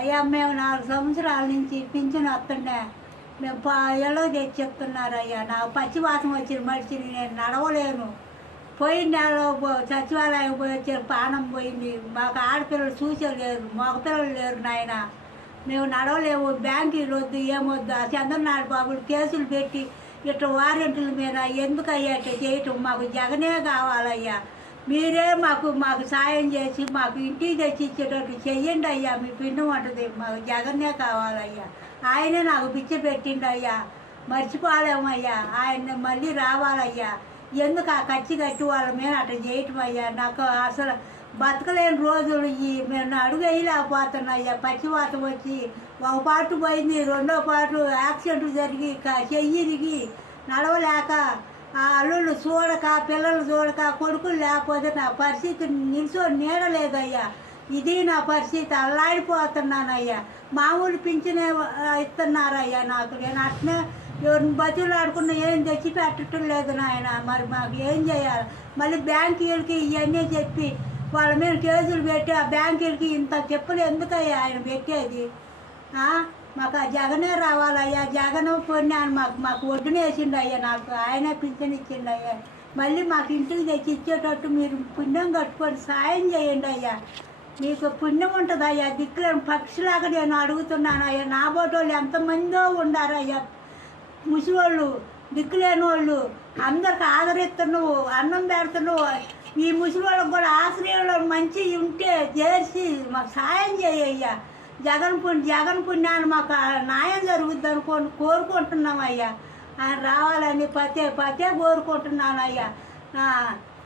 అయ్యా మేము 4 సంవత్సరాల నుంచి పింఛను వస్తుండే మేము ఎల్లో తెచ్చి చెప్తున్నారు అయ్యా. నాకు పచ్చివాతం వచ్చిన మనిషిని, నేను నడవలేను. పోయిన నెలలో సచివాలయం పోయి వచ్చారు, పానం పోయింది. మాకు ఆడపిల్లలు చూసేలేరు, మగపిల్లలు లేరు నాయన. మేము నడవలేము. బ్యాంకులు వద్దు, ఏమొద్దు. ఆ చంద్రనారాయణ బాబులు కేసులు పెట్టి ఇట్లా వారెంట్ల మీద ఎందుకు అయ్యా ఇట్లా చేయటం? మాకు జగనే కావాలయ్యా. మీరే మాకు సాయం చేసి మాకు ఇంటికి తెచ్చి ఇచ్చేటట్టు చెయ్యండి అయ్యా. మీ పిండి ఉంటుంది, మాకు జగన్నే కావాలయ్యా. ఆయనే నాకు పిచ్చ పెట్టిండు అయ్యా, మర్చిపోలేమయ్యా. ఆయన మళ్ళీ రావాలయ్యా. ఎందుకు ఆ కచ్చి కట్టి వాళ్ళ మీద అట్లా చేయటం అయ్యా? నాకు అసలు బతకలేని రోజులు మేము అడుగు వేయలేకపోతున్నాయ్యా. పచ్చివాతం వచ్చి ఒక పాటు పోయింది, రెండో పాటు యాక్సిడెంట్ జరిగి చెయ్యి ఇరిగి నడవలేక ఆ అల్లుళ్ళు చూడక, పిల్లలు చూడక, కొడుకులు లేకపోతే నా పరిస్థితి నిల్చొని నీడలేదయ్యా. ఇది నా పరిస్థితి. అల్లాడిపోతున్నానయ్యా. మామూలు పింఛనే ఇస్తున్నారయ్యా నాకు. నేను అట్నే ఎవరిని బతులు ఆడుకున్న ఏం తెచ్చి పెట్టడం లేదు నాయన. మరి మాకు ఏం చేయాలి? మళ్ళీ బ్యాంకులకి ఇవన్నీ చెప్పి వాళ్ళ మీద కేసులు పెట్టి ఆ బ్యాంకులకి ఇంత చెప్పులు ఎందుకయ్యా ఆయన పెట్టేది? మాకు ఆ జగనే రావాలయ్యా. జగన్ పొన్నాను మాకు ఒడ్డున వేసిండు అయ్యా. నాకు ఆయనే పింఛన్ ఇచ్చిండు అయ్యా. మళ్ళీ మాకు ఇంటికి తెచ్చి ఇచ్చేటట్టు మీరు పుణ్యం కట్టుకొని సాయం చేయండి అయ్యా. మీకు పుణ్యం ఉంటుంది అయ్యా. దిక్కులేని పక్షిలాగా నేను అడుగుతున్నాను అయ్యా. నా బోటోళ్ళు ఎంతమందో ఉండారయ్యా, ముసివాళ్ళు, దిక్కులేని వాళ్ళు. అందరికి ఆదరిస్తున్నావు, అన్నం పెడుతున్నావు. ఈ ముసివాళ్ళకి కూడా ఆశ్రయంలో మంచి ఉంటే చేసి మాకు సాయం చేయయ్యా. జగన్ పుణ్యాన్ని మాకు న్యాయం జరుగుద్ది కోరుకుంటున్నాం అయ్యా. ఆయన రావాలని పతే కోరుకుంటున్నాను అయ్యా.